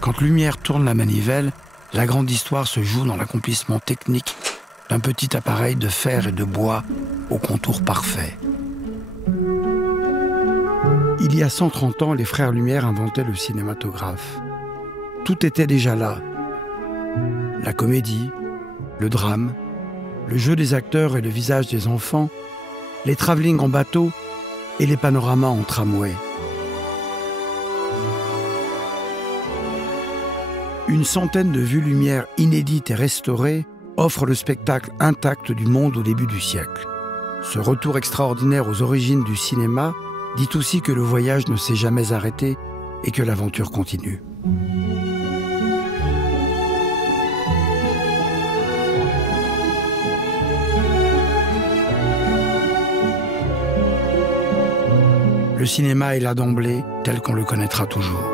Quand Lumière tourne la manivelle, la grande histoire se joue dans l'accomplissement technique d'un petit appareil de fer et de bois au contour parfait. Il y a 130 ans, les frères Lumière inventaient le cinématographe. Tout était déjà là. La comédie, le drame, le jeu des acteurs et le visage des enfants, les travelling en bateau et les panoramas en tramway. Une centaine de vues lumière inédites et restaurées offrent le spectacle intact du monde au début du siècle. Ce retour extraordinaire aux origines du cinéma dit aussi que le voyage ne s'est jamais arrêté et que l'aventure continue. Le cinéma est là d'emblée, tel qu'on le connaîtra toujours.